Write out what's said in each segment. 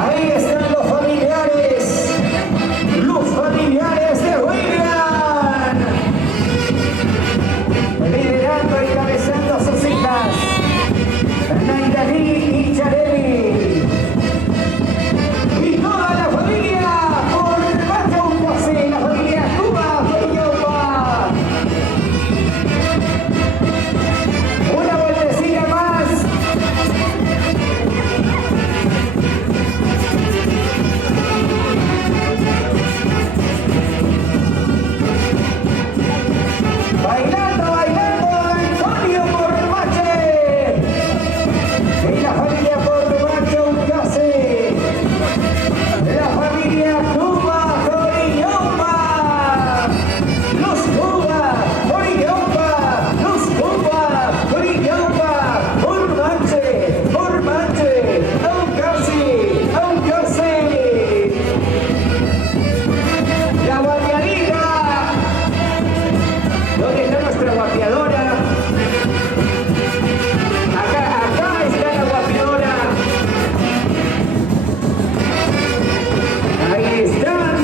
Ahí están los familiares de William, liderando y encabezando a sus hijas, Naidalí y Yareli, y toda la familia por Macho Ucase, la familia Cuba, Yopa. Una vueltecita más. Bailando, Antonio Pormache y la familia Pormache Ucase, la familia Cuba Corillomba, los Cuba Corillomba, Pormache, Ucase, la guapiadita. ¿Dónde está nuestra guapiadora? Acá está la guapiadora. Ahí están.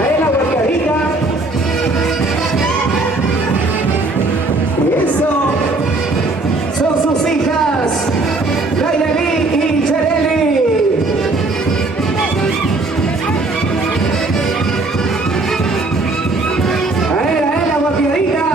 Ahí la guapiadita. Eso. Son sus hijas, Naidalí y Yareli. Ahí la guapiadita.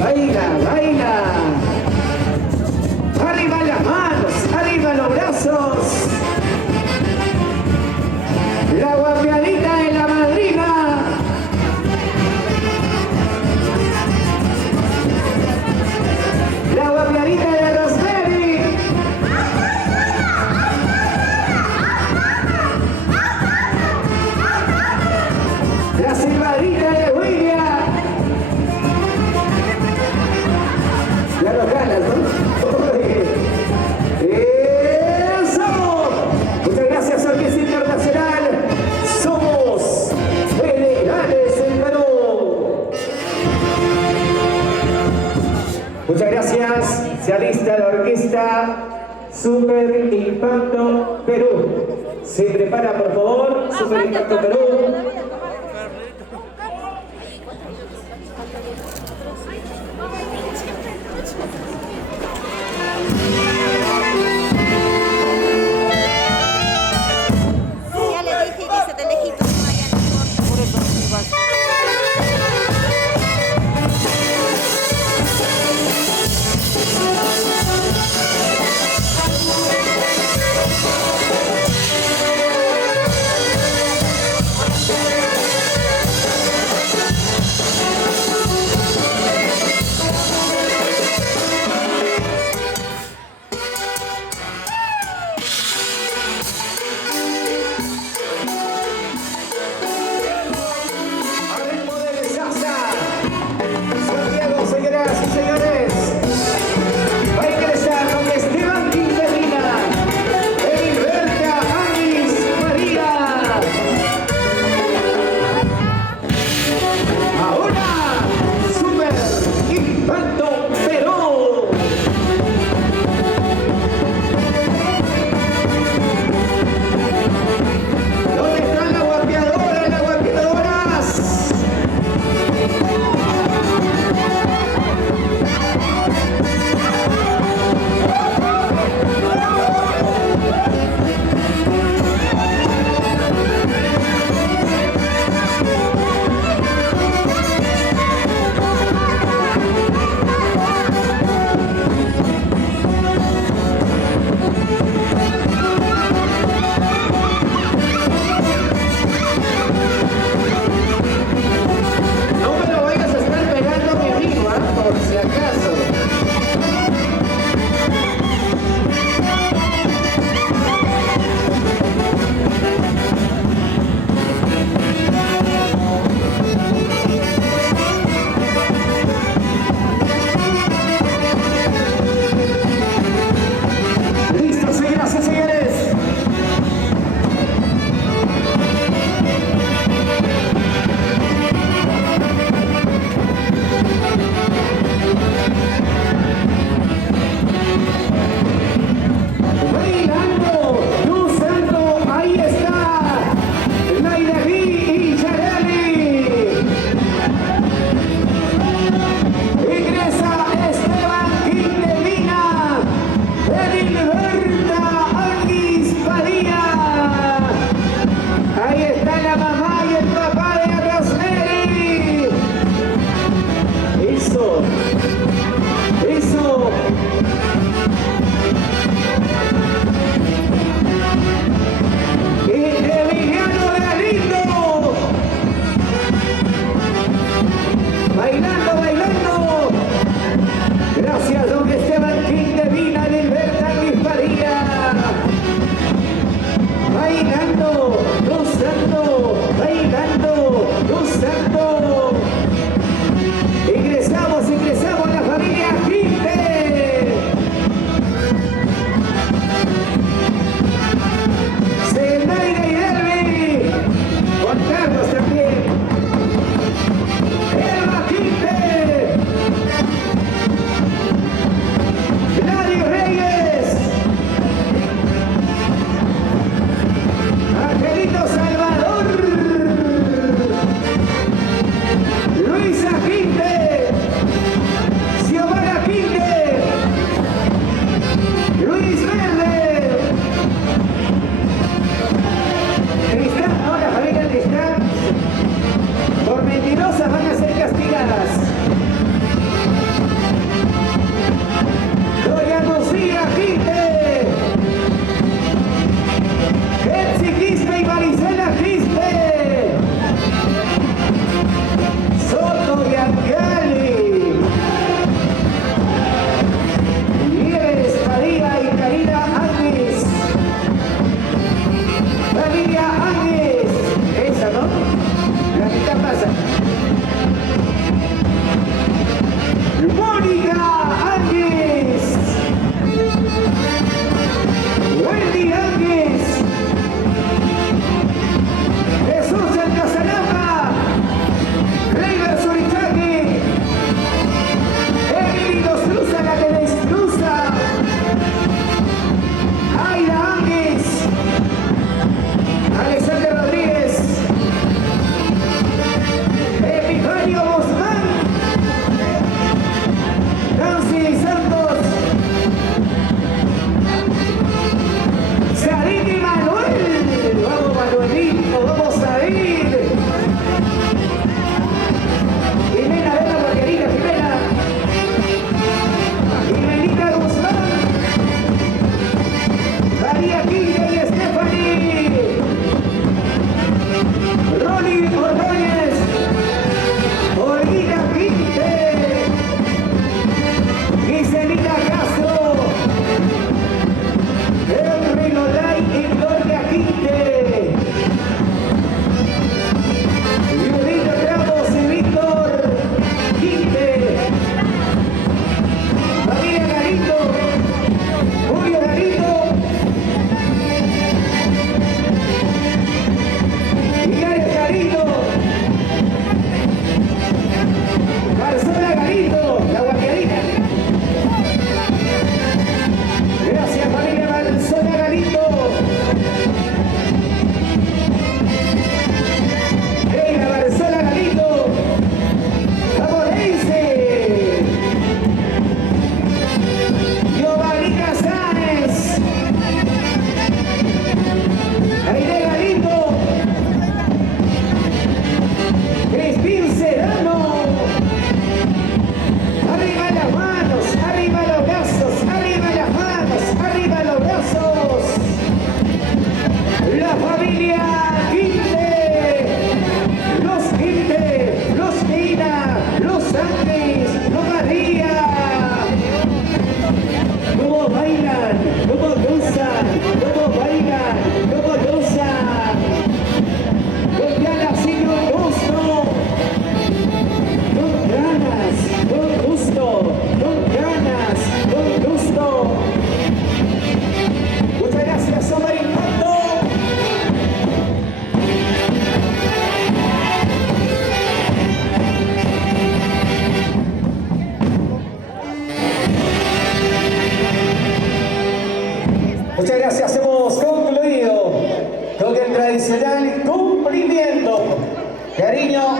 baila, baila. Arriba las manos, arriba los brazos. La guapiadita de la madrina. La guapiadita de Rosemary. La silbadita de William. Ya lo ganas, ¿no? ¡Eso! Muchas gracias, Orquesta Internacional. Somos Generales en Perú. Muchas gracias. Se alista la orquesta Super Impacto Perú. Se prepara, por favor, Super Impacto Perú. Ya le dije que se de lejito no vayan por eso.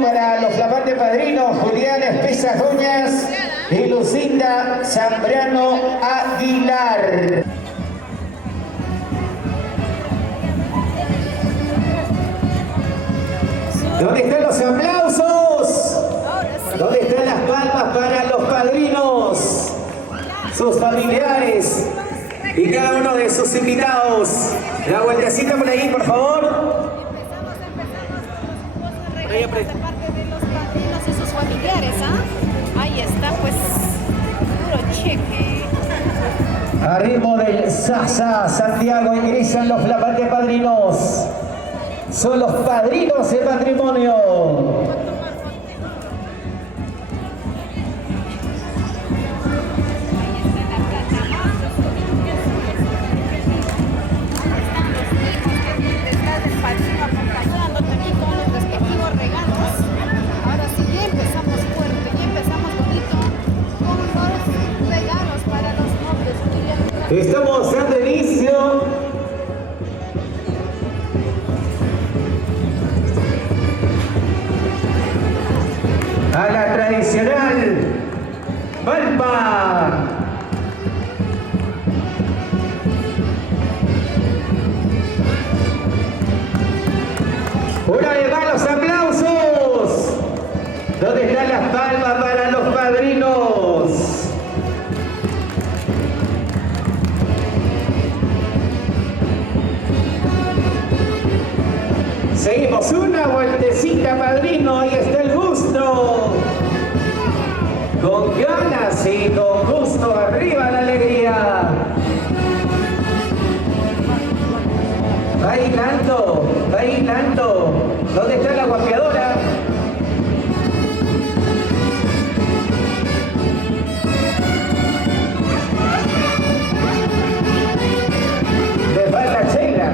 para los flamantes padrinos Julián Espesas Doñas y Lucinda Zambrano Aguilar. ¿Dónde están los aplausos? ¿Dónde están las palmas para los padrinos, sus familiares y cada uno de sus invitados? La vueltecita por ahí, por favor. Empezamos de parte de los padrinos y sus familiares, ¿ah? Ahí está, pues, puro cheque. A ritmo del Sasa, Santiago, ingresan los flamantes padrinos. Son los padrinos de matrimonio. Estamos dando inicio a la tradicional palma. Una vez más los aplausos. ¿Dónde están las palmas para los padrinos? Seguimos una vueltecita, padrino, ahí está el gusto. Con ganas y con gusto, arriba la alegría. Bailando, bailando. ¿Dónde está la guapeadora? Le falta Sheila.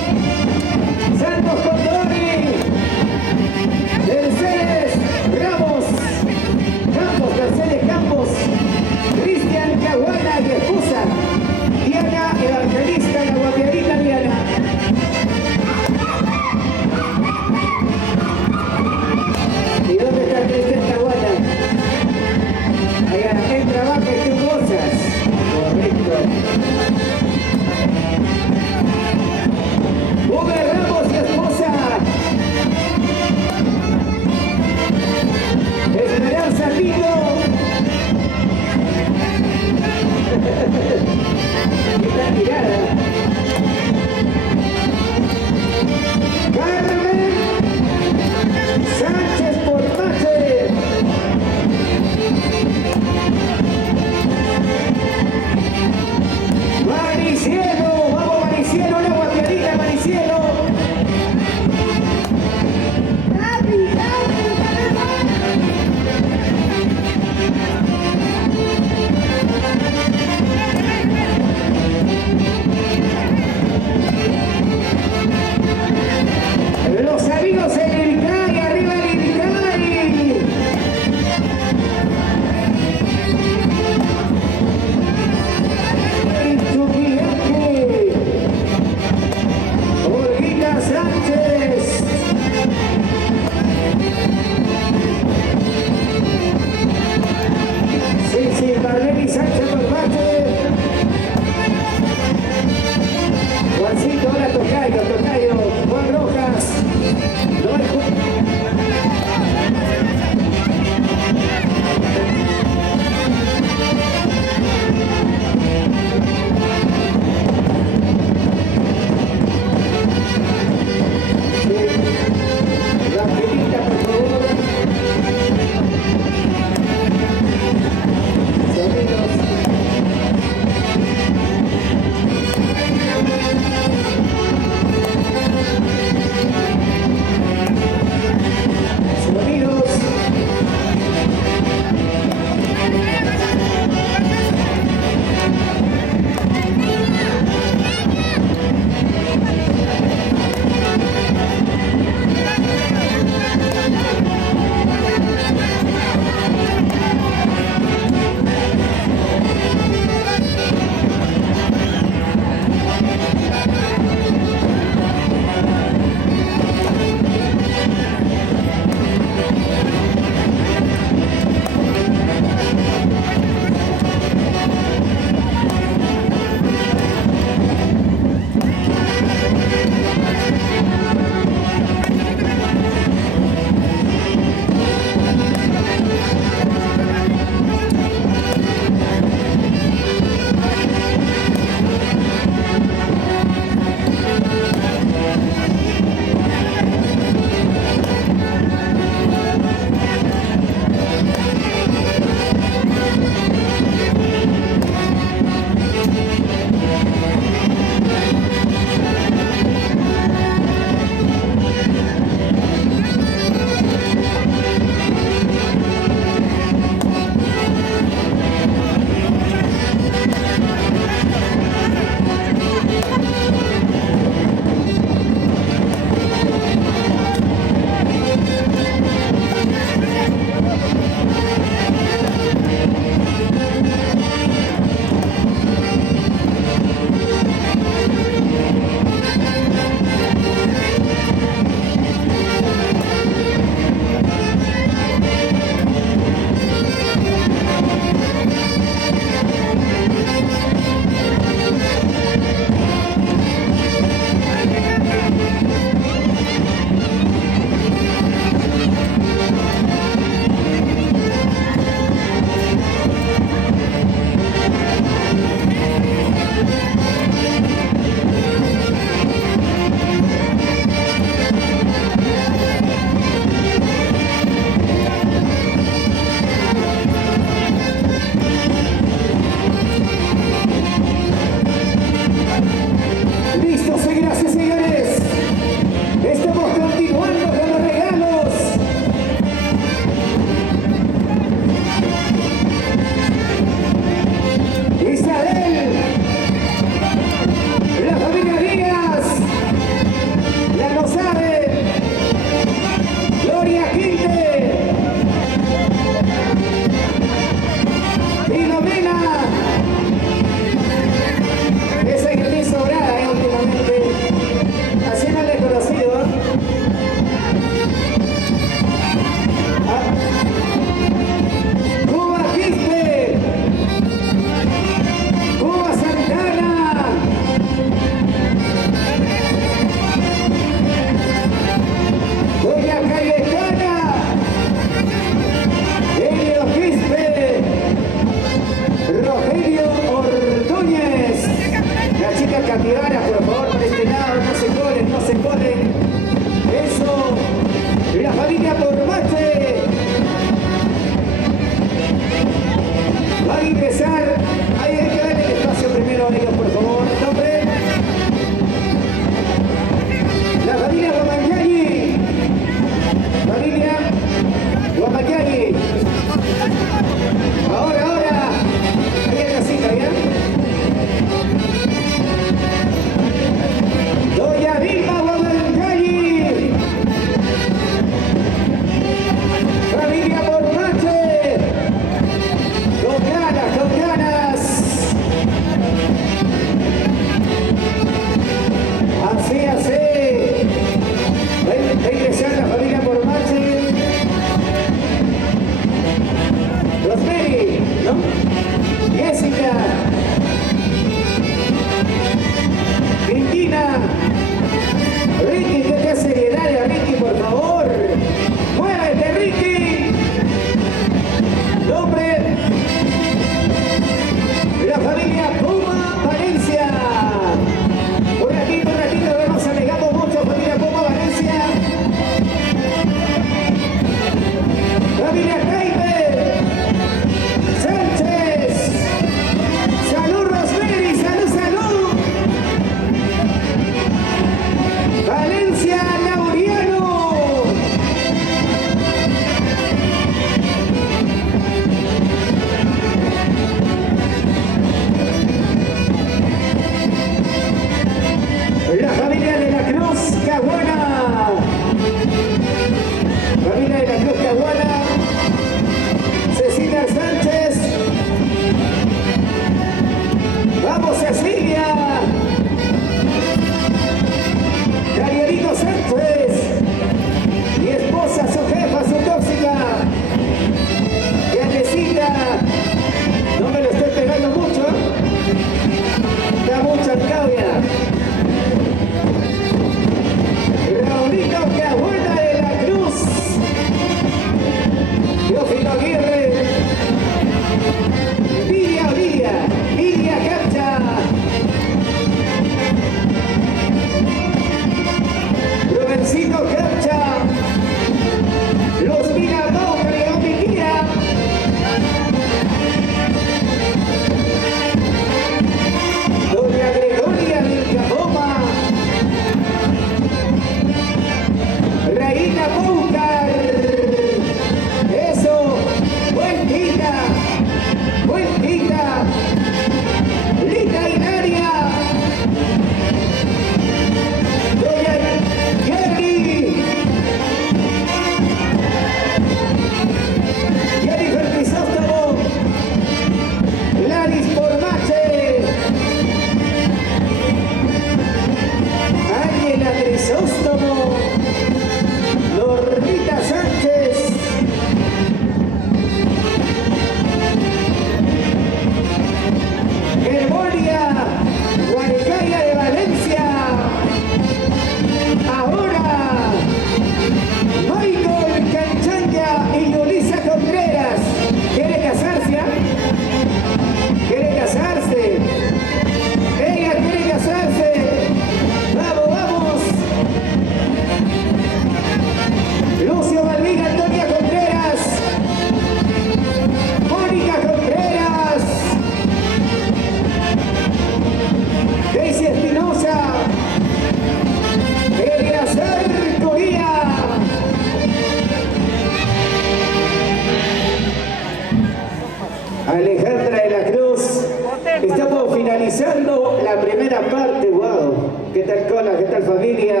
¿Qué tal Cola? ¿Qué tal familia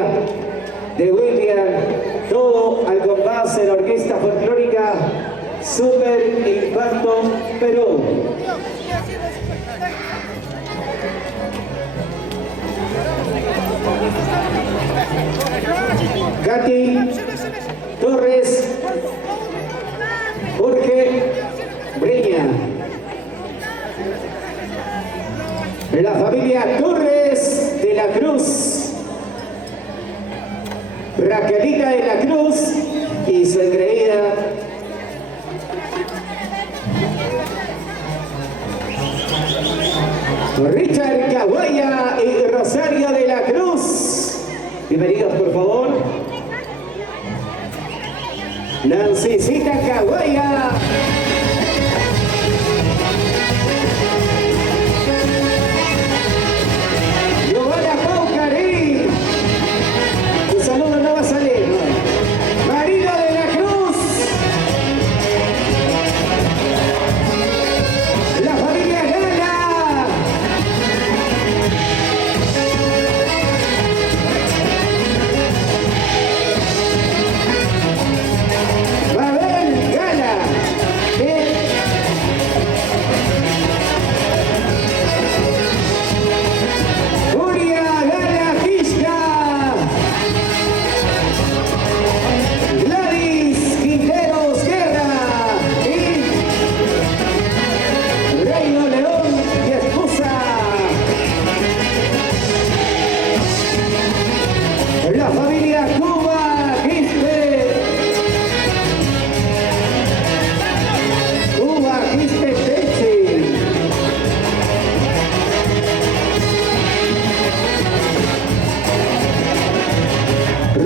de William? Todo al compás de la orquesta folclórica Super Impacto Perú. Katy Torres, Jorge Breña, la familia Torres de la Cruz, Raquelita de la Cruz y su engreída Richard Caguaya y Rosario de la Cruz. Bienvenidos por favor. Nancycita Caguaya. Giovanna Paucarí. Tu saludo no va a salir. Marina de la Cruz. La familia Gala. Babel Gala. Julia Gala Quisca. Gladys Quinteros Guerra. Y Reino León y esposa. La familia Cuba Quispe. Cuba Quispe Techi.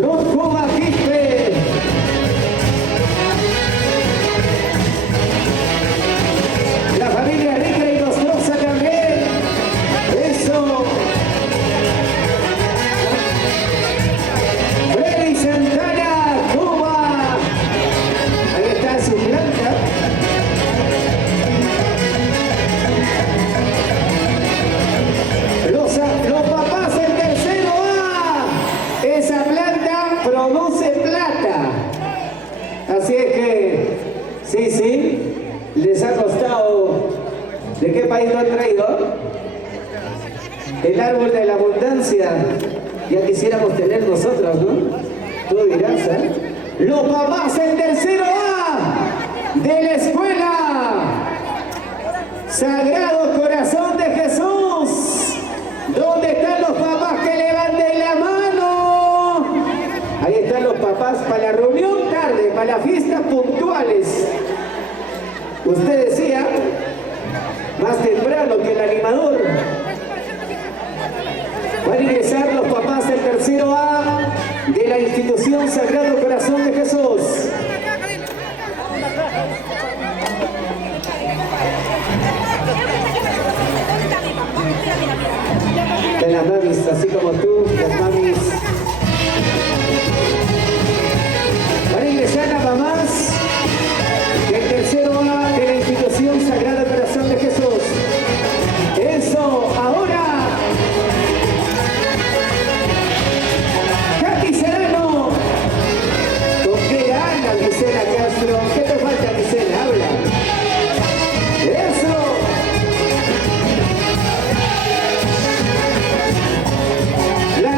Ruth Cuba Quispe. La familia Rica y Nostrosa también. Eso. Freddy Santana, Cuba. Ahí está su planta. Los papás del tercero A. Esa planta produce plata. Así es que, sí, les ha costado. ¿De qué país lo han traído? El árbol de la abundancia. Ya quisiéramos tener nosotros, ¿no? Tú dirás, ¿eh? Los papás del tercero A de la escuela Sagrado Corazón de Jesús. ¿Dónde están los papás que levanten la mano? Ahí están los papás para la reunión tarde, para la fiesta puntuales. Usted decía, más temprano que el animador. Van a ingresar los papás del tercero A de la institución Sagrado Corazón de Jesús. De las mamis, así como tú, las mamis. Van a ingresar a mamás del tercero A de la institución Sagrado Corazón de Jesús. Eso, ahora. Katy Serrano. ¿Con qué ganas, Gisela Castro? ¿Qué te falta, Gisela? Habla. Eso. La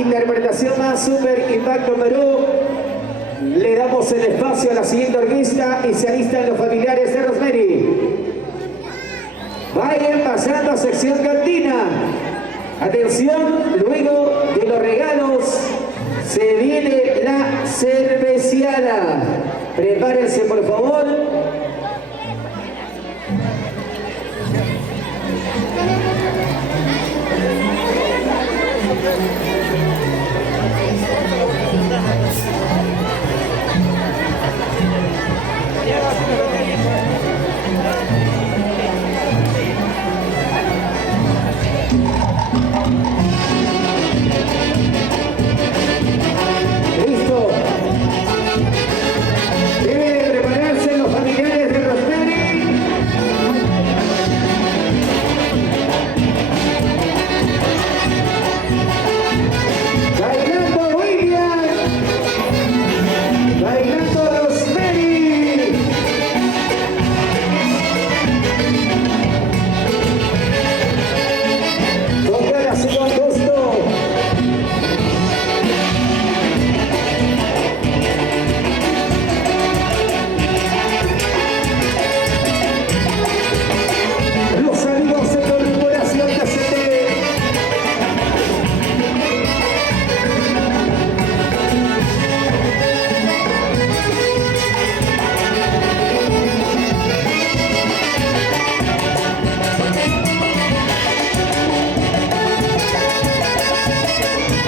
interpretación más Super Impacto Perú. Le damos el espacio a la siguiente orquesta y se alistan los familiares de Rosemary. Vayan pasando a sección cantina. Atención, luego de los regalos se viene la cerveciada. Prepárense por favor. Listo. Deben prepararse los familiares de Rosemary. Bailando William. Bailando Rosemary. Con ganas y con gusto. Los amigos de Corporación TCT.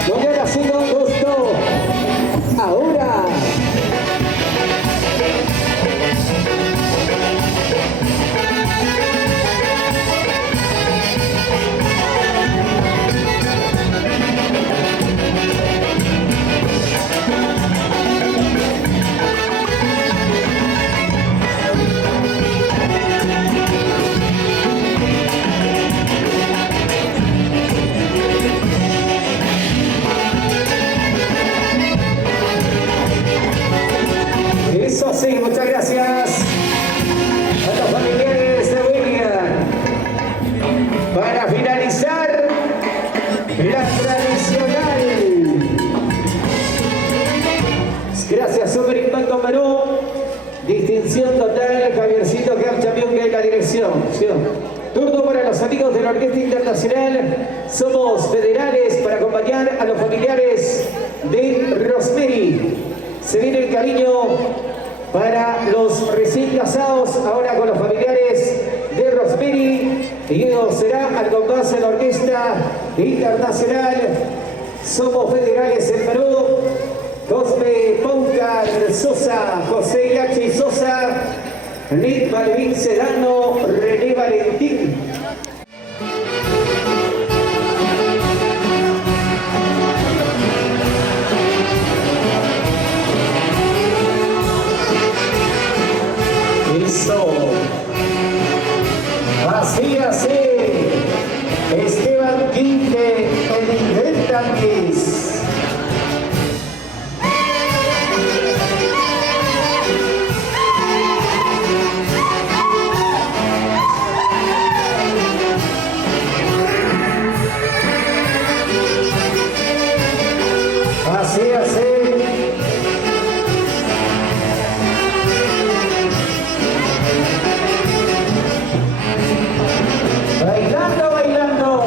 Con ganas y con gusto. Ahora. Eso sí, muchas gracias a los familiares de William. Para finalizar, la tradicional. Gracias, Super Impacto Perú. Distinción total, Javiercito Camchampión, que es la dirección. Turno para los amigos de la Orquesta Internacional. Somos federales para acompañar a los familiares de Rosemary. Se viene el cariño para los recién casados, ahora con los familiares de Rosemary. Y ello será al compás de la Orquesta Internacional. Somos federales en Perú. Cosme Paucar Sosa, José Yachi Sosa, Nick Balvin Sedano, René Valentín. Listo. Así, así. Esteban Quinte, el Inventanquis. Así, así. Bailando, bailando.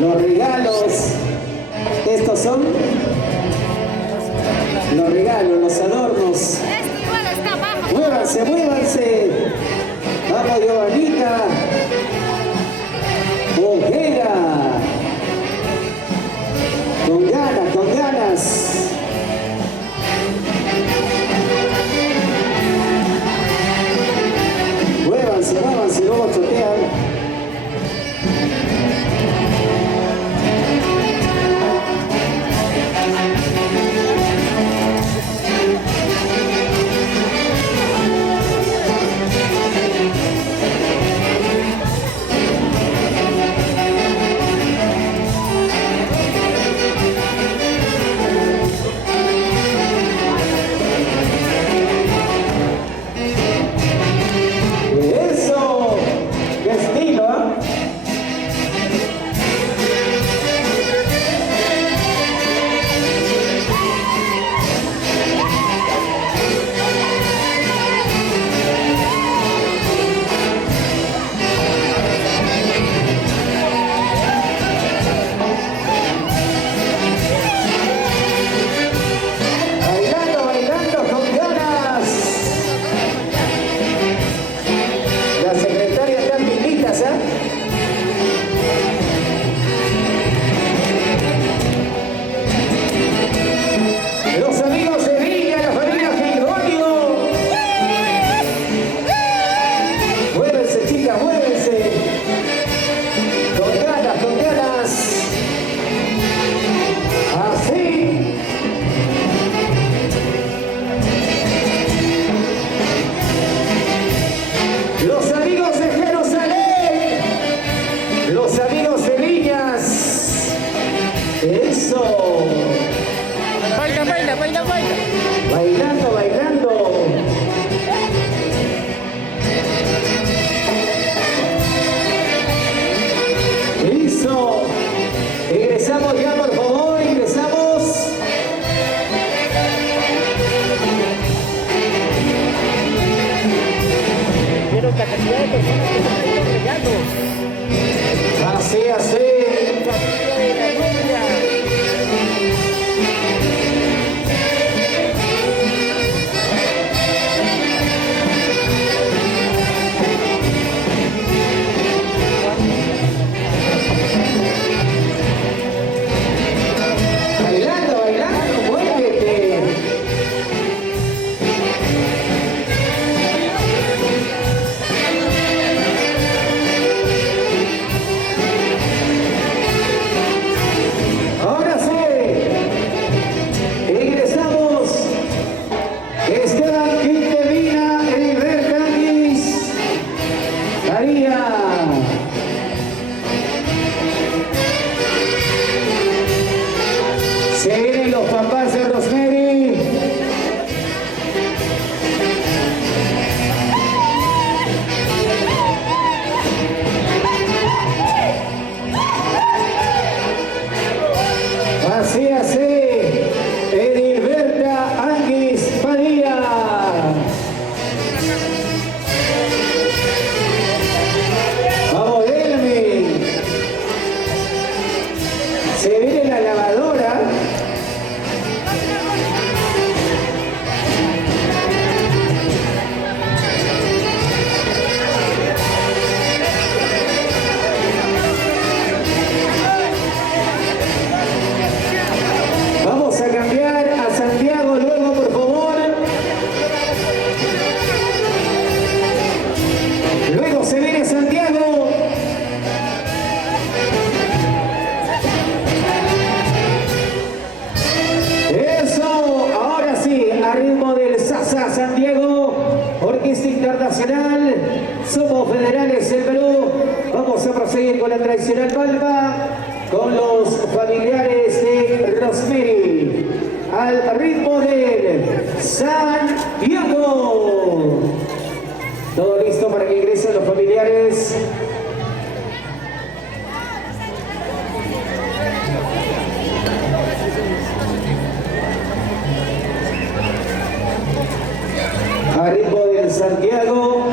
Los regalos. Estos son los regalos, los adornos. Este igual está bajo. Muévanse, muévanse. Vamos, Giovanita. Ojera. Con ganas, con ganas. Muévanse, muévanse, luego chotean. Bailando, bailando. Listo. Ingresamos ya, por favor, ingresamos. Vieron la cantidad de personas que están ahí regalos. Así, así. La familia de la novia. Bailando, bailando, muévete. Ahora sí, ingresamos. Esteban Quintevina, Heriberto Anguis, María. Se vienen los papás de Rosemary. Así, así. Edilberta Anguis Padilla. Vamos, Delmi. Se viene la lavadora. Vamos a cambiar a Santiago luego, por favor. Luego se viene Santiago. Eso, ahora sí, a ritmo del Sasa Santiago, Orquesta Internacional, somos federales en Perú. Vamos a proseguir con la tradicional palma, con los familiares de Rosemary, al ritmo del Santiago. Todo listo para que ingresen los familiares. A ritmo del Santiago.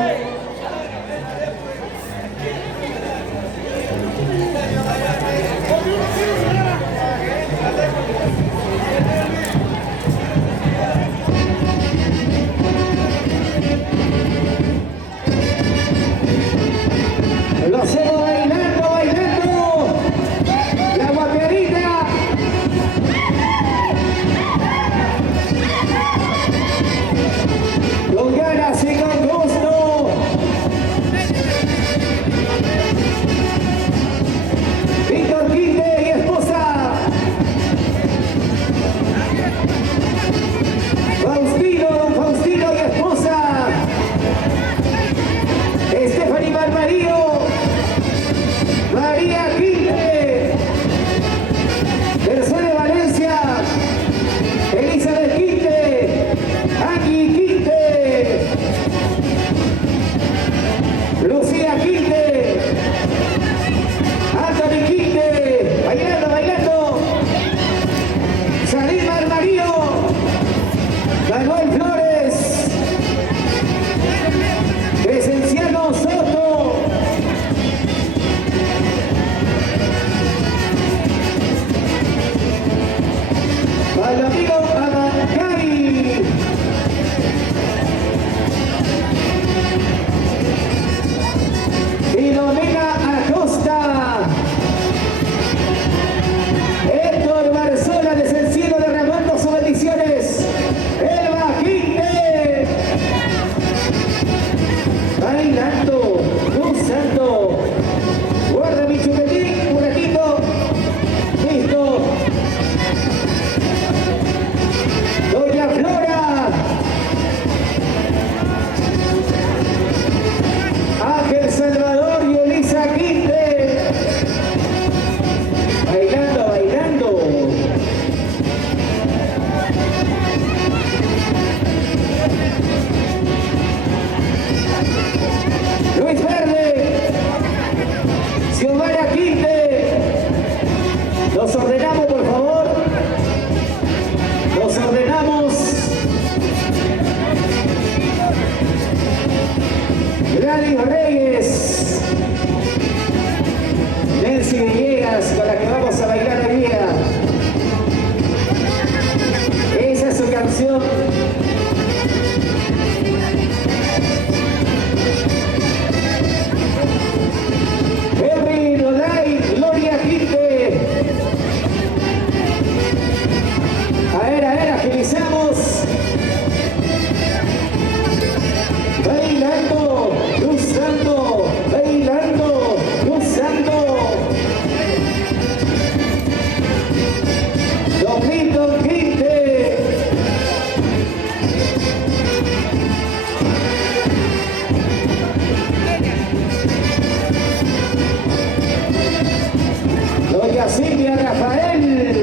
Doña Silvia Rafael.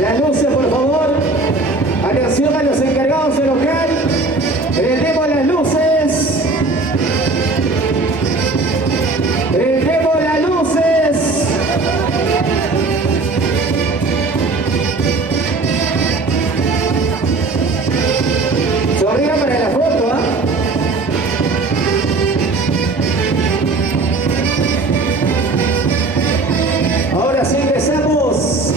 Las luces, por favor. Atención a los encargados del local. Prendemos las luces. Prendemos las luces. Sonrían para la foto, ¿ah? Ahora sí empezamos.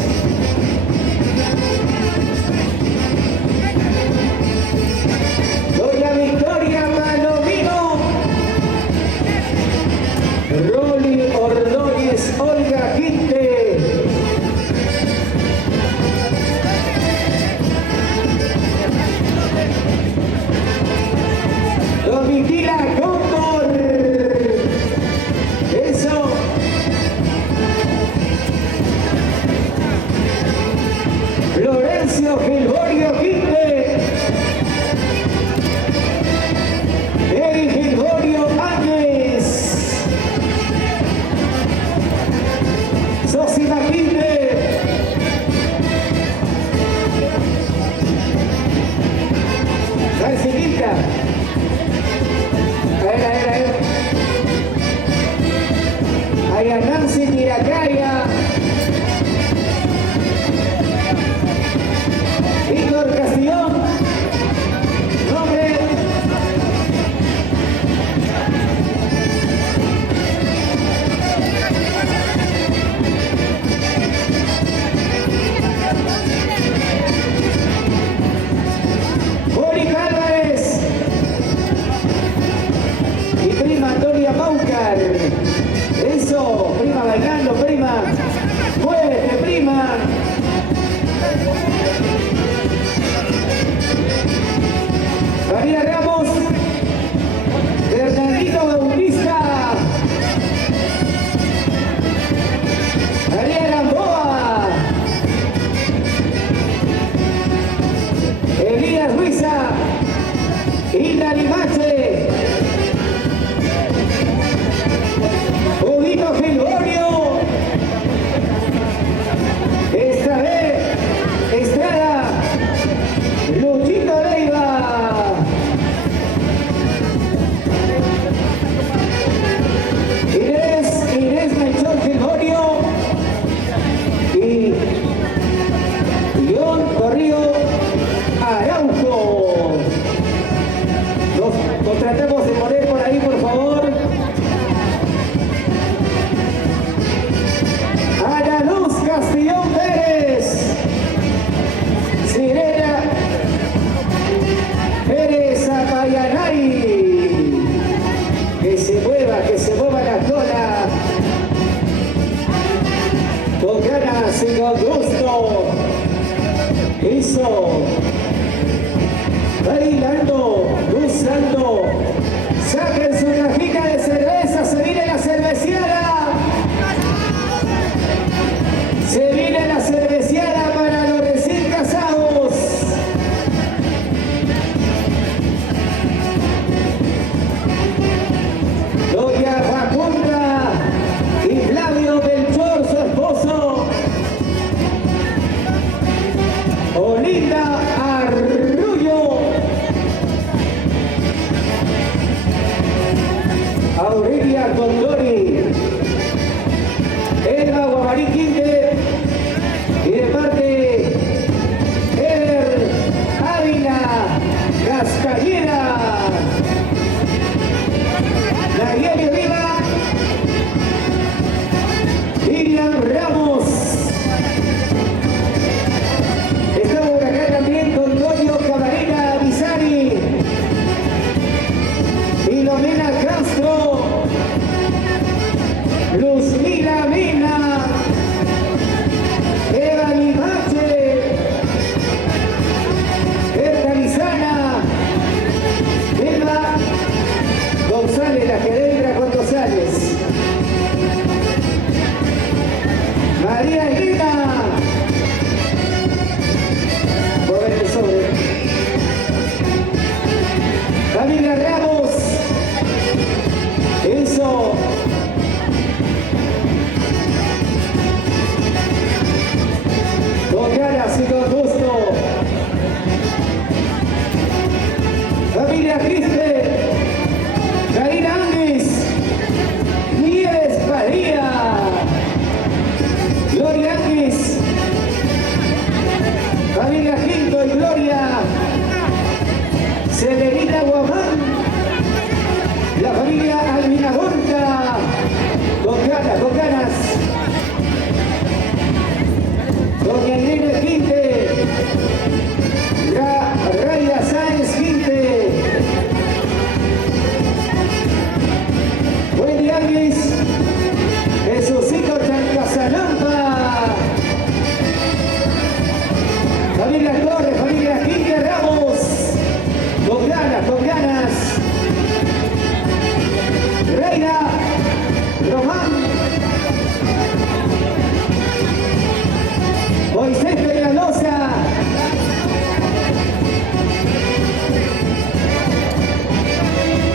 Doña Victoria Palomino, Rolly Ordóñez, Olga Quinte, Domitila Cóndor, eso, Florencio Gilborio Quinte, Eri Gilborio Áñez, Sosima Quinte, Garcinita, a ver, ahí a Nancy Tiracaya, Víctor Castillón, nombre. Mónica Álvarez, Familia Quispe, Karina Anguis, Nieves Padilla, Gloria Anguis, familia Quinto y Gloria, Severina Guamán, la familia Almina Gorka, con ganas, doña Irene Quinte, Raya Sáenz Quinte, Wendy Anguis, Jesucito Chancasalampa, familia Torres, familia Quinte Ramos, con ganas, Reina, Román, Moisés Peñalosa,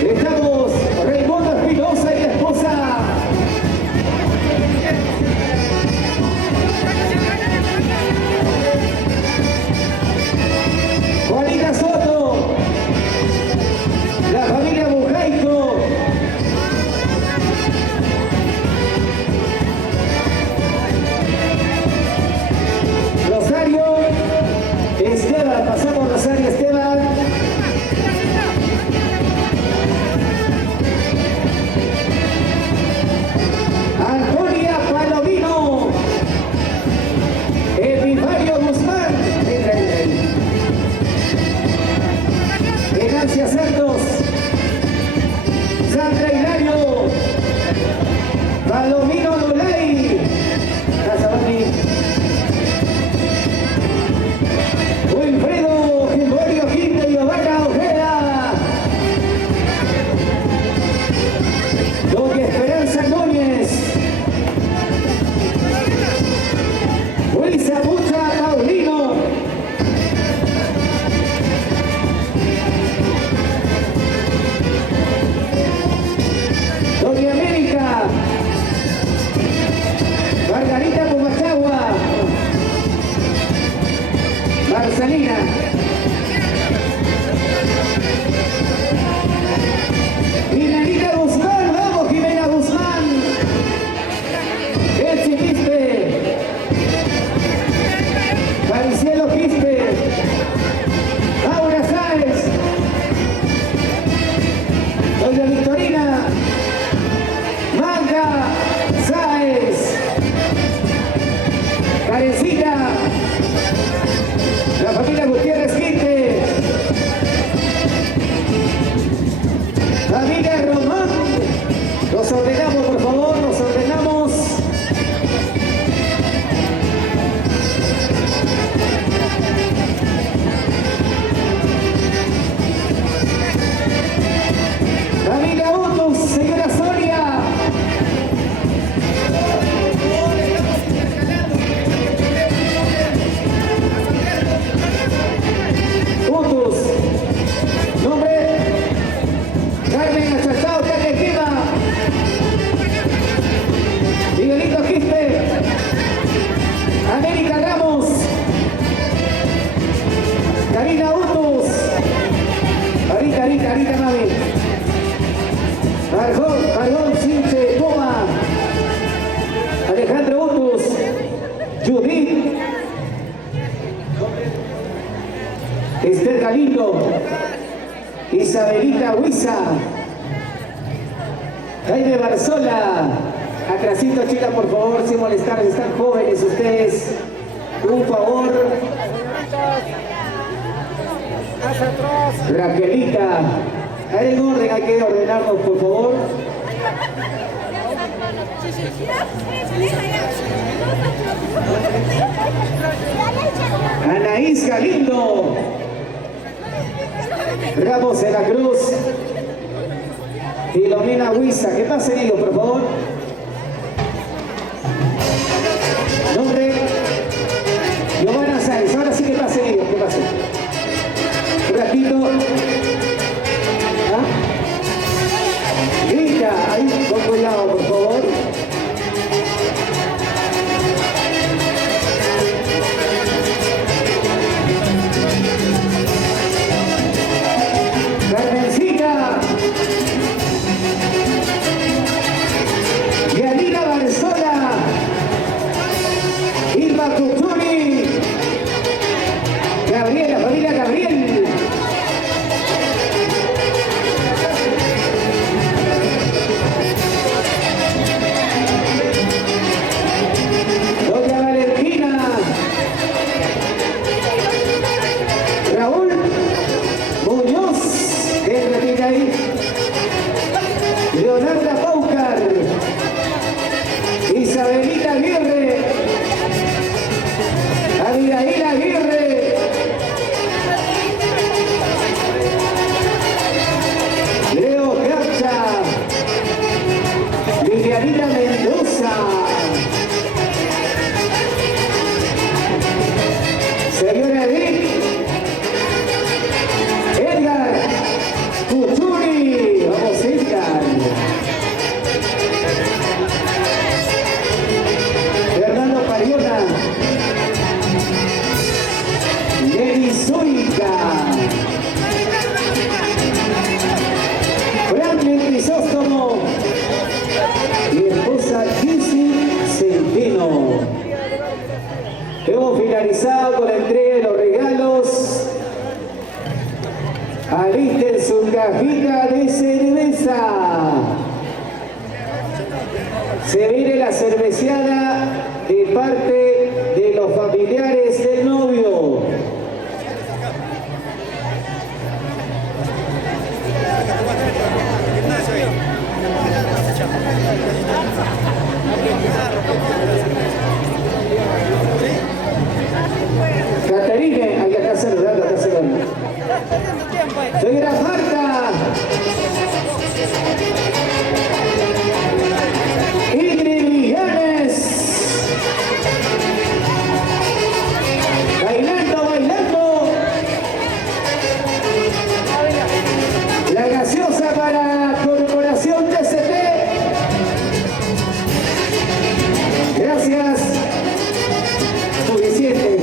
estamos Raimundo Espinosa y la esposa, Juanita Soto, la familia Bujaico, Rosario Esteban, pasamos Rosario Esteban, Antonia Palomino, Epifanio Guzmán, Gracias Santos, Sandra Hilario, Palomino Dolay, Casabani, Wilfredo Gregorio Quinte y Giovanna Ojeda, doña Esperanza Núñez, Luisa Mucha Paulino, doña América, Margarita Pumachagua, Marcelina, Jimenita Guzmán, vamos Jimena Guzmán, Elsie Quispe, Maricielo Quispe, Laura Sáez, doña Victorina, Magda Sáez, Karencita, la familia Gutiérrez Quinte, familia Román, nos ordenamos por favor, nos ordenamos. Familia Botus, señora Soria. Botus, nombre, Carmen Achachao, Tequequima, Miguelito Quispe, América Ramos, Karina Botus, Arita Mami, Margón Sinche Poma, Alejandro Botus, Judith, Esther Galindo, Isabelita Huiza, Jaime Barzola, atrasito chicas por favor, sin molestar, están jóvenes ustedes, un favor. Raquelita, hay en orden, hay que ordenarnos por favor. Anaís Galindo, Ramos de la Cruz, Filomena Huiza, ¿qué pasa ellos por favor? Nombre, Giovanna Sáenz, ahora sí que pasen ellos, ¿qué pasa? Un ratito. ¿Ah? Grita, ahí, con cuidado, por favor. alisten su cajita de cerveza. Se viene la cerveceada de parte de los familiares del novio. Caterine, ahí acá saludando, acá saludando. Señora Marta. Ingrid Villanes. Bailando, bailando. La gaseosa para Corporación TCT. Gracias. Suficiente.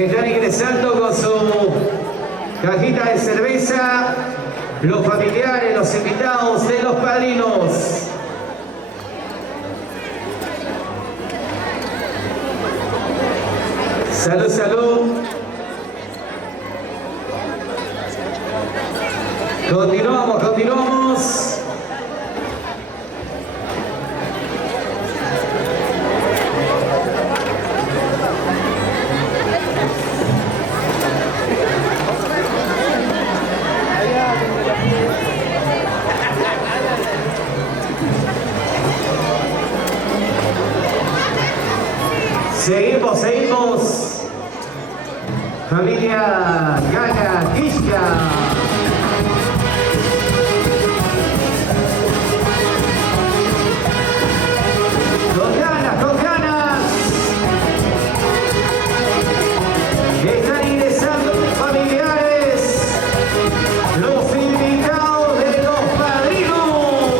Están ingresando con su cajita de cerveza los familiares, los invitados de los padrinos. Salud, salud. Continuamos, continuamos. Seguimos, seguimos. Familia Gana Quisca. Con ganas, con ganas. Están ingresando los familiares, los invitados de los padrinos.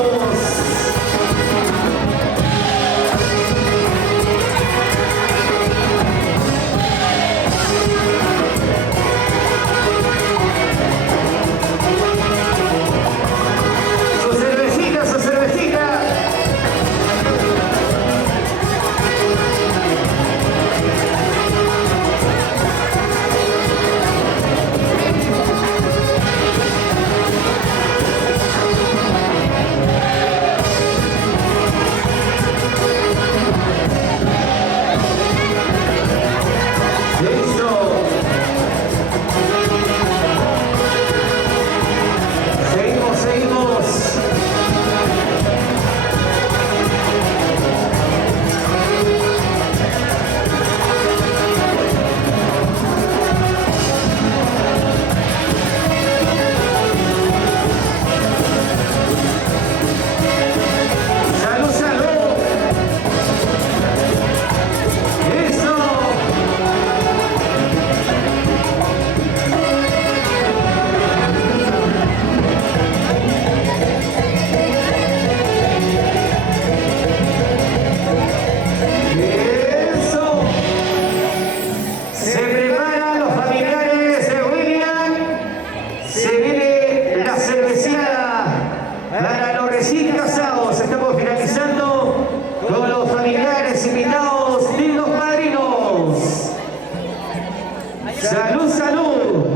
Salud, salud.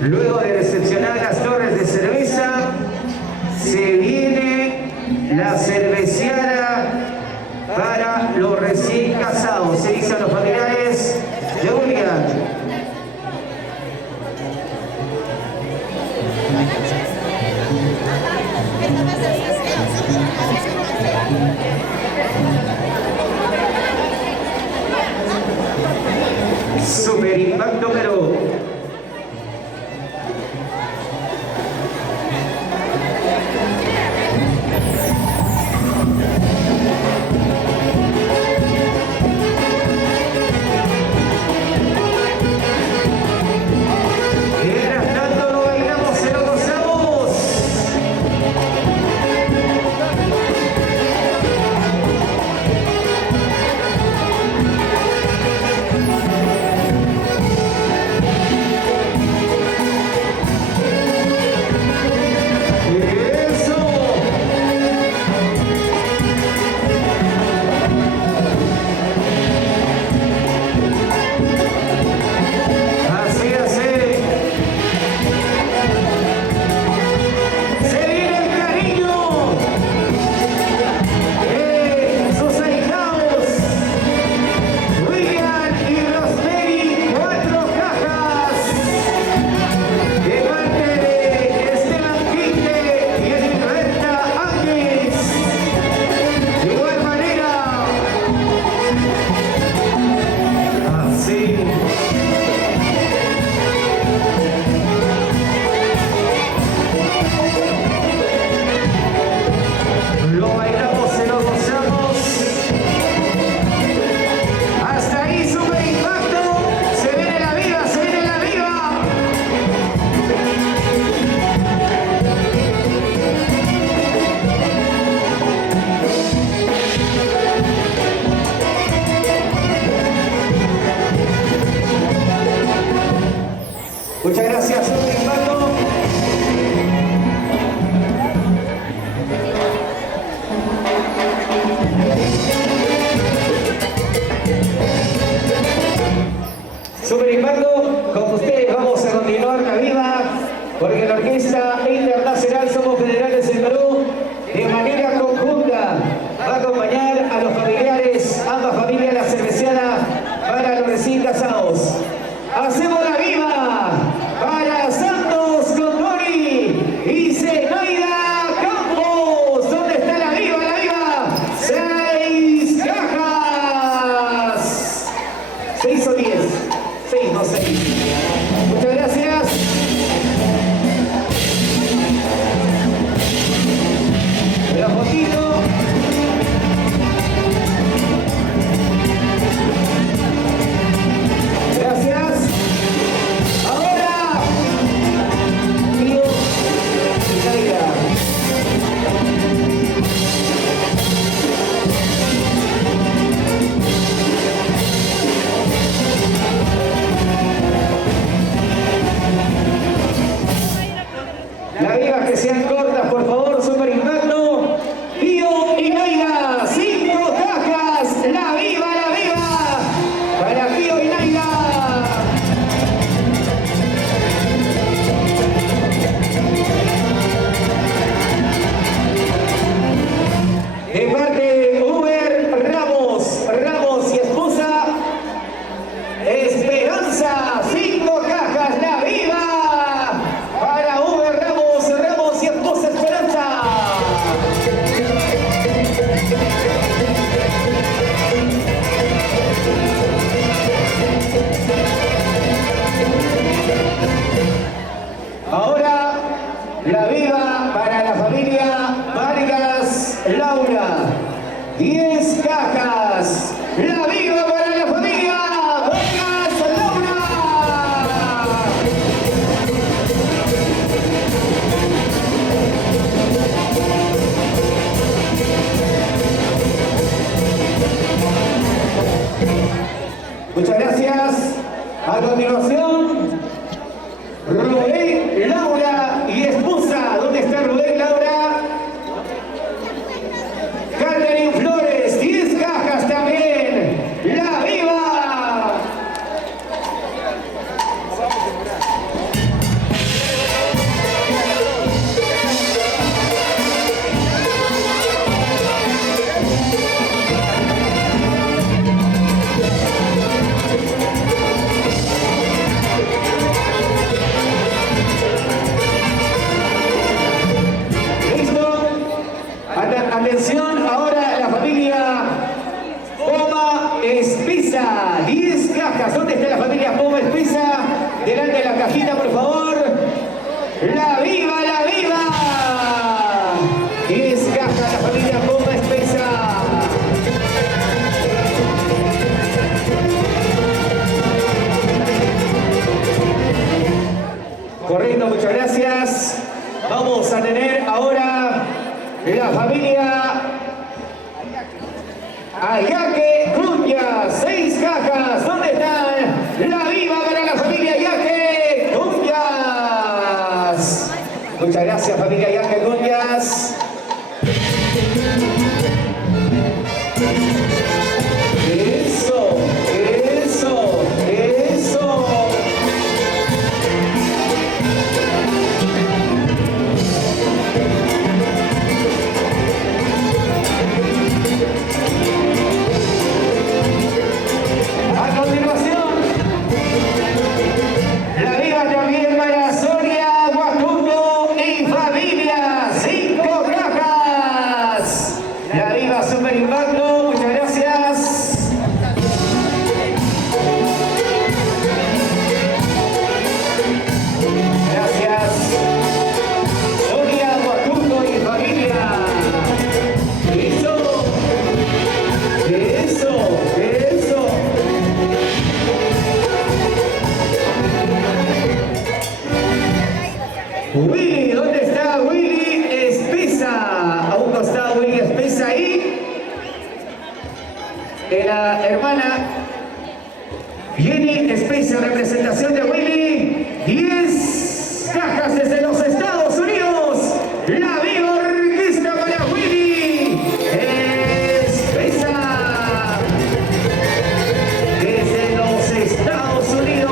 Luego de recepcionar las torres de cerveza, se viene la cerveciada para los recién casados. Se dice a los familiares de William. Super impacto, pero mientras tanto lo bailamos y lo gozamos. Super Impacto, con ustedes vamos a continuar la vida, porque la Orquesta Internacional Somos Federales en Perú, de manera conjunta, va a acompañar a los familiares, ambas familias, la cerveceada para los recién casados. Hacemos la viva para Santos Condori y Zenaida Campos. ¿Dónde está la viva? La viva. 6 cajas. 6 o 10. 6, no 6. Muchas gracias. La fotito. Gracias. Ahora, Pío y Naira. Las vigas que sean cortas, por favor, Super Impacto. Pío y Naira, 5 cajas. La viva para Pío y Naira. De parte de Uber Ramos y esposa, Esperanza, 5 cajas, la viva para Uber Ramos y esposa Esperanza. Ahora, la viva para la familia Vargas Laura, 10 cajas. La viva para la familia Vargas Laura. Muchas gracias. A continuación, Rubén Laura y esposa. ¿Dónde está Rubén Laura? Catherine Flores, 10 cajas también. ¡La viva! ¿Listo? Atención, ahora la familia Poma Espisa, 10 cajas. ¿Dónde está la familia Poma Espisa? Delante de la cajita, por favor. ¡La viva, la viva! 10 cajas, la familia Poma Espisa. Correcto, muchas gracias. Vamos a tener ahora la familia Ayaque Cuña, 6 cajas. ¿Dónde están? La viva para la familia Ayaque Cuñas. Muchas gracias, familia Ayaque Cuñas. Eso, eso, eso. A continuación, la viva también para Sonia Guacundo y familia, 5 cajas. La viva Super Impacto, muchas gracias. Gracias. Sonia Guacundo y familia. Eso, eso, eso. Willy, ¿dónde está Willy Espesa? A un costado Willy Espesa ahí. De la hermana Jenny Espesa, representación de Willy. 10 cajas desde los Estados Unidos. La viva orquesta para Willy Espesa. Desde los Estados Unidos.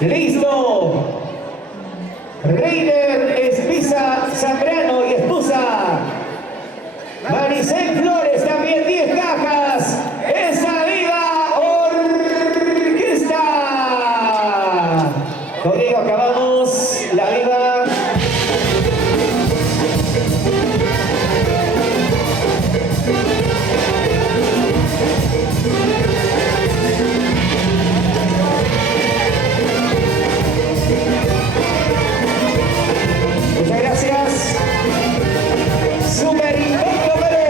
Listo. Reiner Espisa Zambrano y esposa. Maricel Flores también 10 cajas. Esa viva orquesta. Con ello acabamos la viva. Muchas gracias. Super Impacto Perú.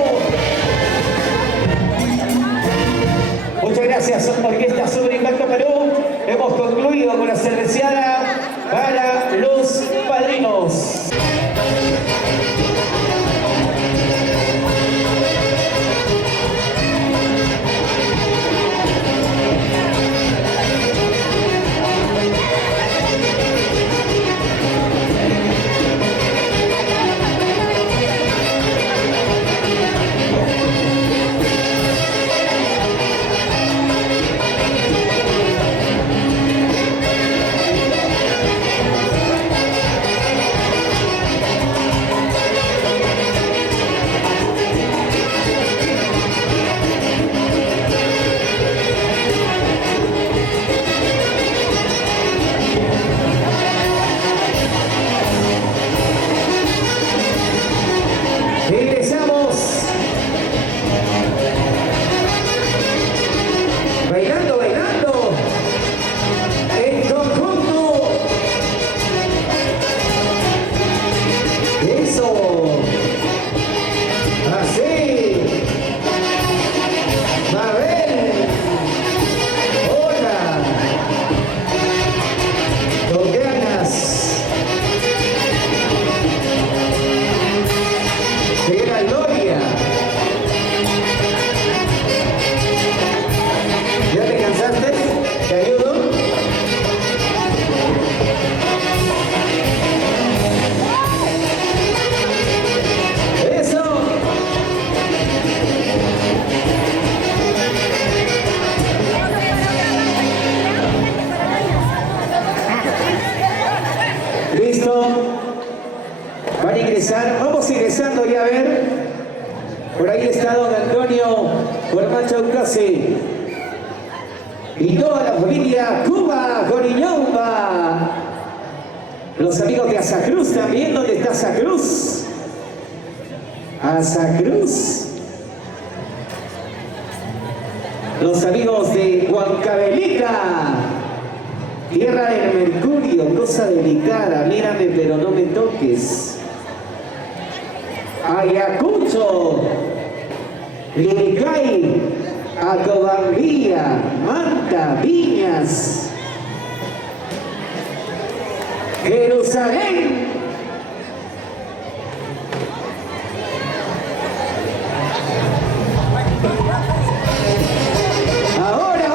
Muchas gracias, Orquesta Super Impacto Perú. Hemos concluido con la cerveceada para los padrinos. Regresamos. Bailando, bailando. En conjunto. Eso. Así. Mabel. Hola. Con ganas. Señora Gloria. ¿Ya te cansaste? ¿Te ayudo? ¡Eso! ¿Listo? Van a ingresar, vamos ingresando ya a ver. Por ahí está don Antonio Cormacho Ucase. Y toda la familia Cuba, Goriñomba. Los amigos de Asacruz también, ¿dónde está Asacruz? Asacruz. Los amigos de Huancavelica. Tierra del Mercurio, cosa delicada, mírame pero no me toques. Ayacucho, Liricay, Acobambía, Manta, Viñas, Jerusalén. Ahora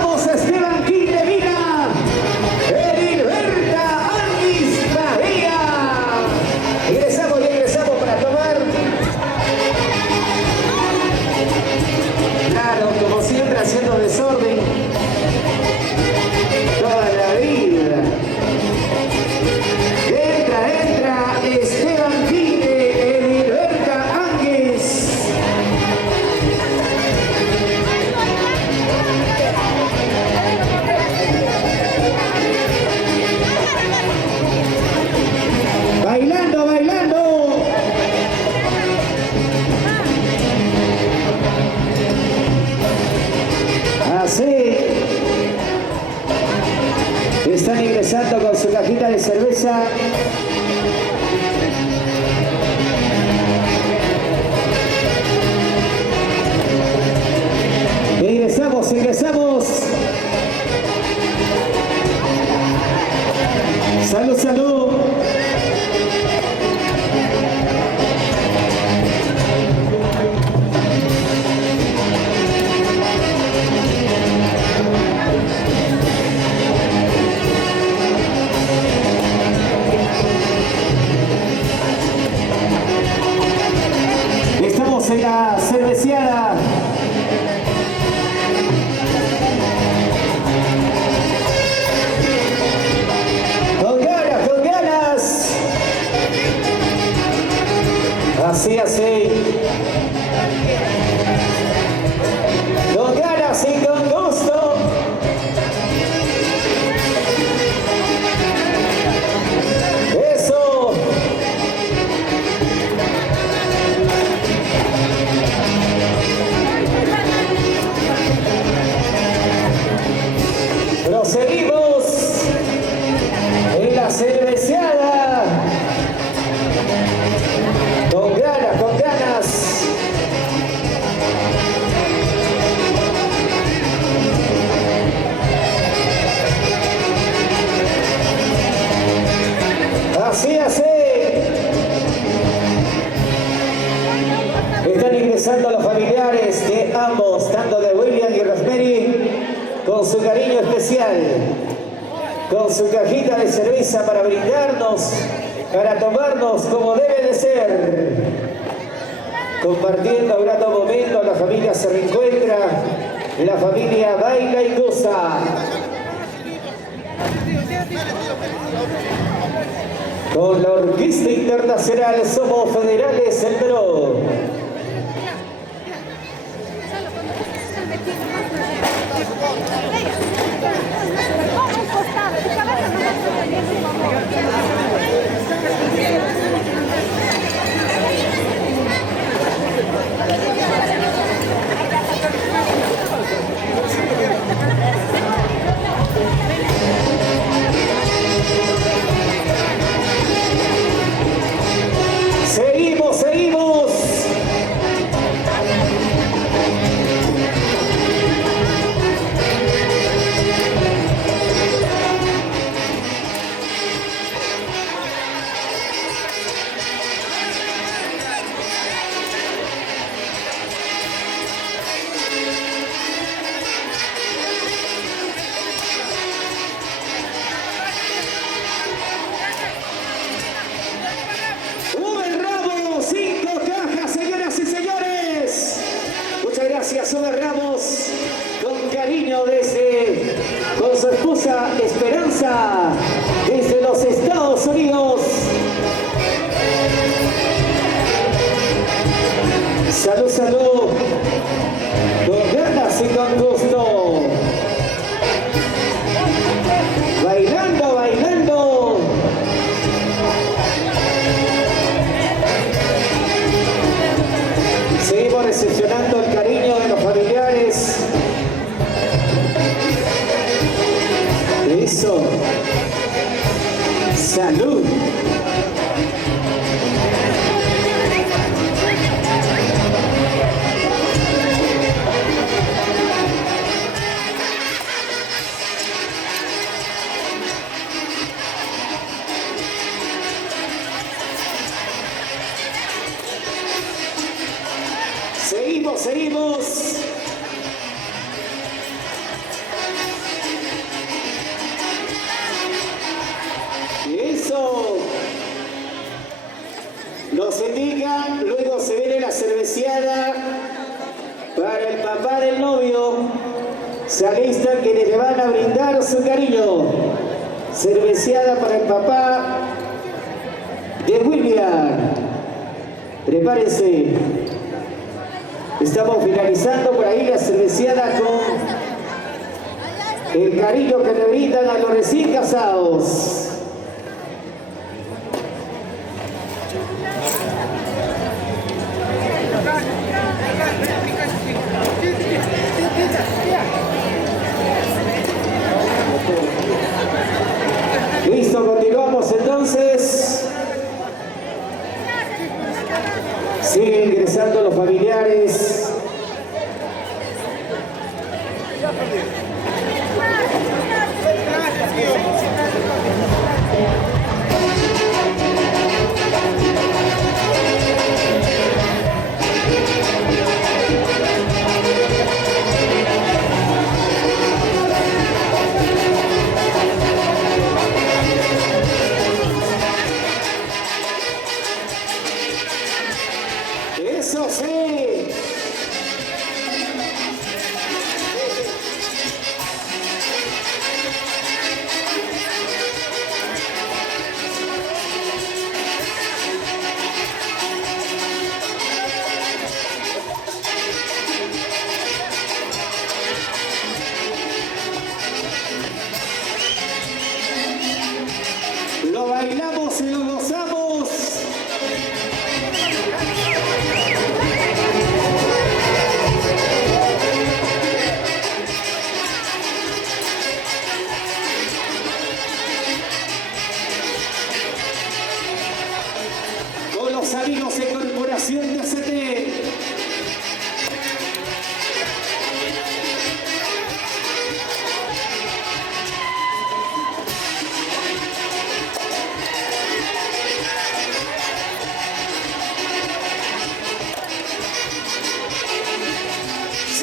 vamos a Esteban Quintevila, Edilberta Anguis Bahía. Ingresamos para tomar. Claro, como siempre haciendo desorden toda la vida. Entra Esteban Quinte, Edilberta Anguis. Bailando, bailando. Así. Están ingresando con su cajita de cerveza. Ingresamos. Salud. Estamos en la cerveceada. Así, así. Con ganas y con gusto. Eso. Proseguimos en la cerveceada. Con ganas, con ganas. Así, así. Están ingresando los familiares de ambos, tanto de William y Rosemary, con su cariño especial, con su cajita de cerveza para brindarnos, para tomarnos como debe de ser. Compartiendo un grato momento, la familia se reencuentra, la familia baila y goza. Con la Orquesta Internacional Somos Federales El Perú. Seguimos, seguimos. Uber Ramos, con cariño desde, con su esposa Esperanza, desde los Estados Unidos. Salud, salud, con ganas y con gusto. Bailando, bailando. Seguimos recepcionando el cariño de los familiares. Eso. Salud. Seguimos, seguimos. Eso. Nos indican, luego se viene la cerveceada para el papá del novio. Se alistan quienes le van a brindar su cariño. Cerveceada para el papá de William. Prepárense. Estamos finalizando por ahí la cerveceada con el cariño que le brindan a los recién casados. Listo, continuamos entonces. Siguen ingresando los familiares. Eso sí.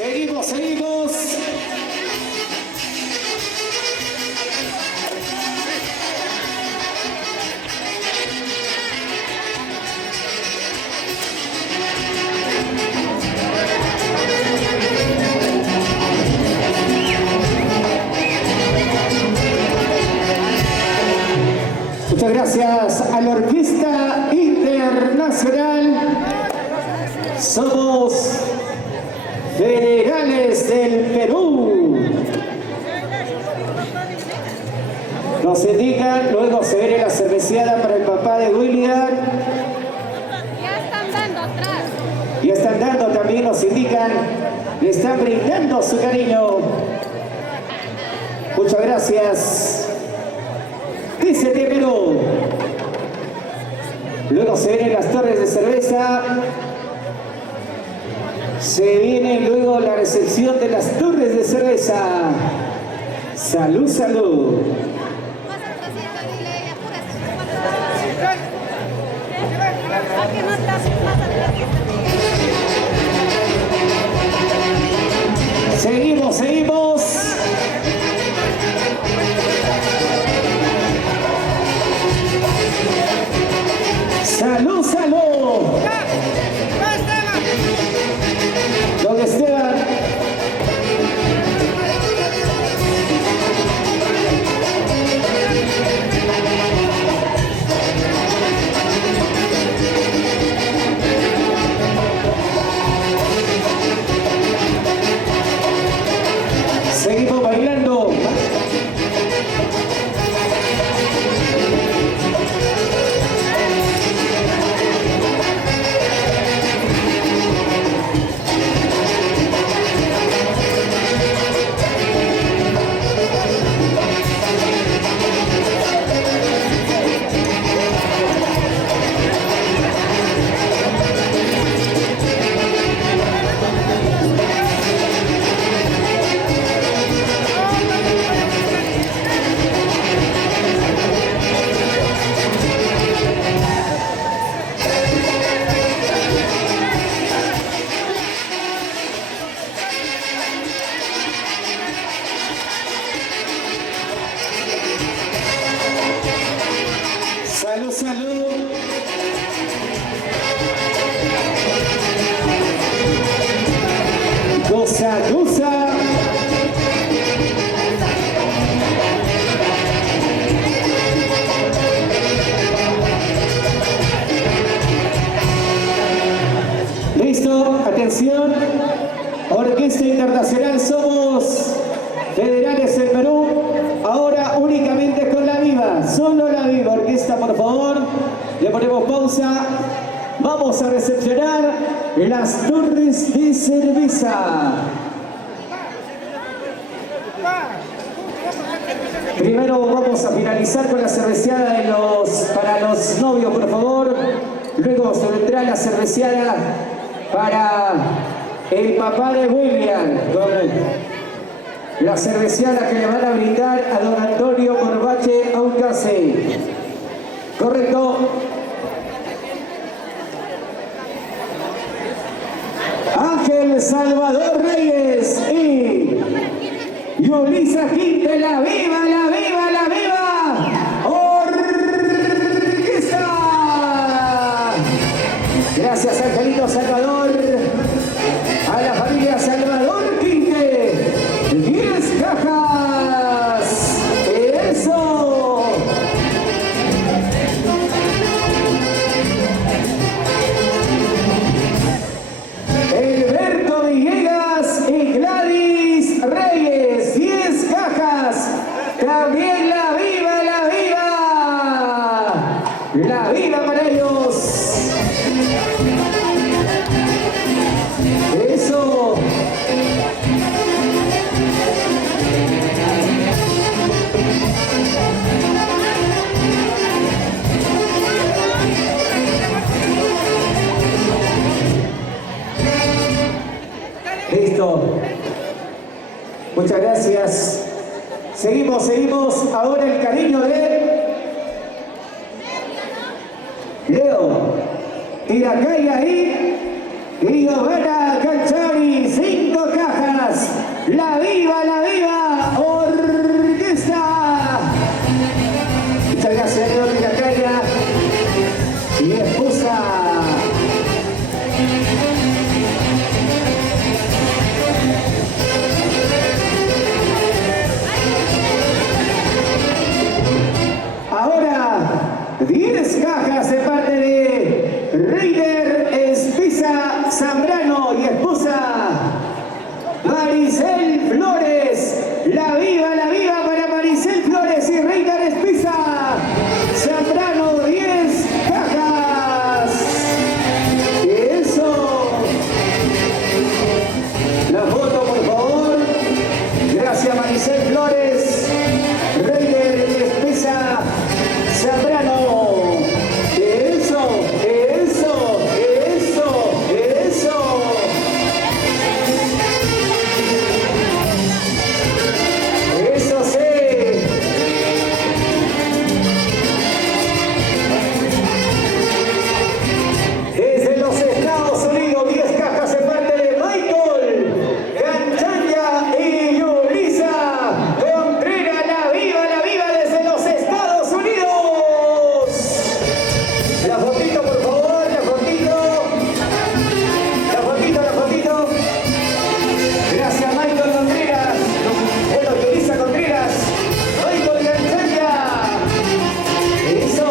Seguimos, seguimos. Muchas gracias a la Orquesta Internacional. Somos Federales del Perú. Nos indican, luego se viene la cerveceada para el papá de William. Ya están dando atrás. Y están dando también, nos indican, le están brindando su cariño. Muchas gracias. Dice Perú. Luego se vienen las torres de cerveza. Se viene luego la recepción de las torres de cerveza. Salud, salud. Más atrásito, dile, apúrate. Aquí no estás, más atrás. Seguimos, seguimos. Salud, salud. Don Esteban. Seguimos bailando. Salud, salud. Goza, goza. Listo, atención. Orquesta Internacional, somos Federales del Perú. Ahora únicamente con la viva, solo la viva. Orquesta, por favor, le ponemos pausa. Vamos a recepcionar las torres de cerveza. Primero vamos a finalizar con la cerveceada para los novios, por favor. Luego se vendrá la cerveceada para el papá de William. La cerveceada que le van a brindar a don Antonio Corbache Aucase. ¿Correcto? Ángel Salvador Reyes y Yulisa Quinte, la viva, la viva, la viva. Orquesta. Gracias, Angelito Salvador. A la familia Salvador Quinte. 10 cajas. Eso. Alberto Villegas y Gladys Reyes. 10 cajas. También la viva, la viva. La viva para ellos. Eso. Listo. Muchas gracias. Seguimos, seguimos. Ahora el cariño de Leo. Tiracay ahí. Y Giovanna Canchari. 5 cajas. Maricel Flores. La viva para Maricel Flores y Reina Respisa. Zambrano 10 cajas. Eso. La foto, por favor. Gracias, Maricel Flores. Reina Respisa. Zambrano. Eso. Eso sí. Desde los Estados Unidos, 10 cajas en parte de Michael Canchanya y Yulisa Contreras. La viva desde los Estados Unidos. La fotito, por favor, la fotito. Gracias, Michael Contreras. Bueno, Yulisa Contreras. Michael Canchanya. Eso.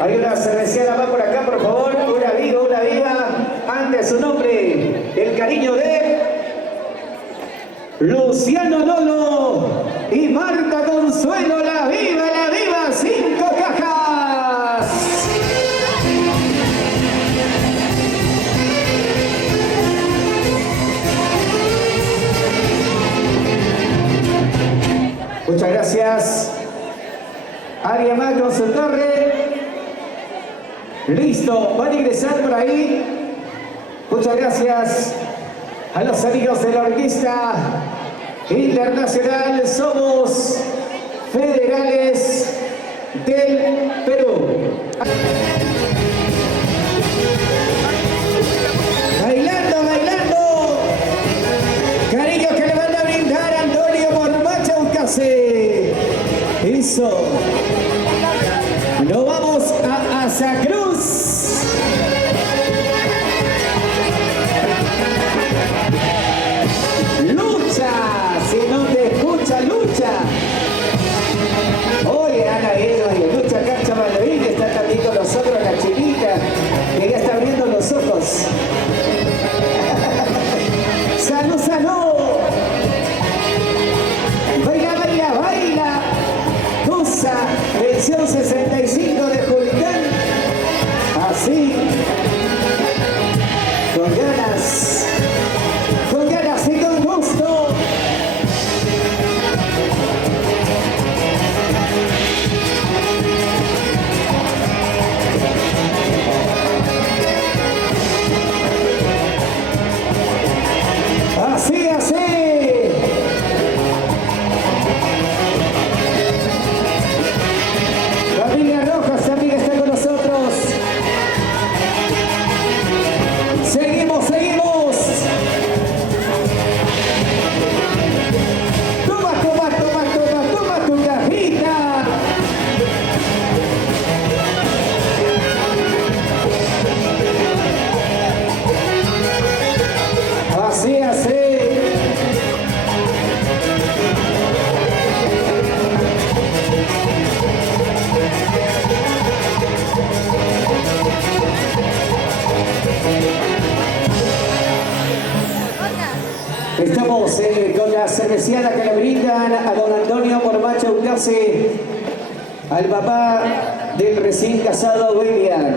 Hay una cervecería más por acá, por favor. Una viva. Antes su nombre, el cariño de Luciano Lolo y Marta Consuelo. La viva, 5 cajas. Muchas gracias. ¿Alguien más con su torre? Listo, van a ingresar por ahí. Muchas gracias a los amigos de la Orquesta Internacional. Somos Federales del Perú. Bailando. Cariño que le van a brindar Antonio Mormacha Ucase. Eso. Nos vamos a Asacruz. Lucha, si no te escucha, lucha. Oye, Ana Eva y Lucha Cancha Madrid, que está también con nosotros la chiquita, que ya está abriendo los ojos. ¡Salud! Baila. Tusa, versión 65 de Julián. Así. Con ganas y con gusto. Así. Familia Rojas también está con nosotros. Seguimos. Toma tu cajita. Así. Estamos con la cerveceada que le brindan a don Antonio Mormacha Ucase, al papá del recién casado William.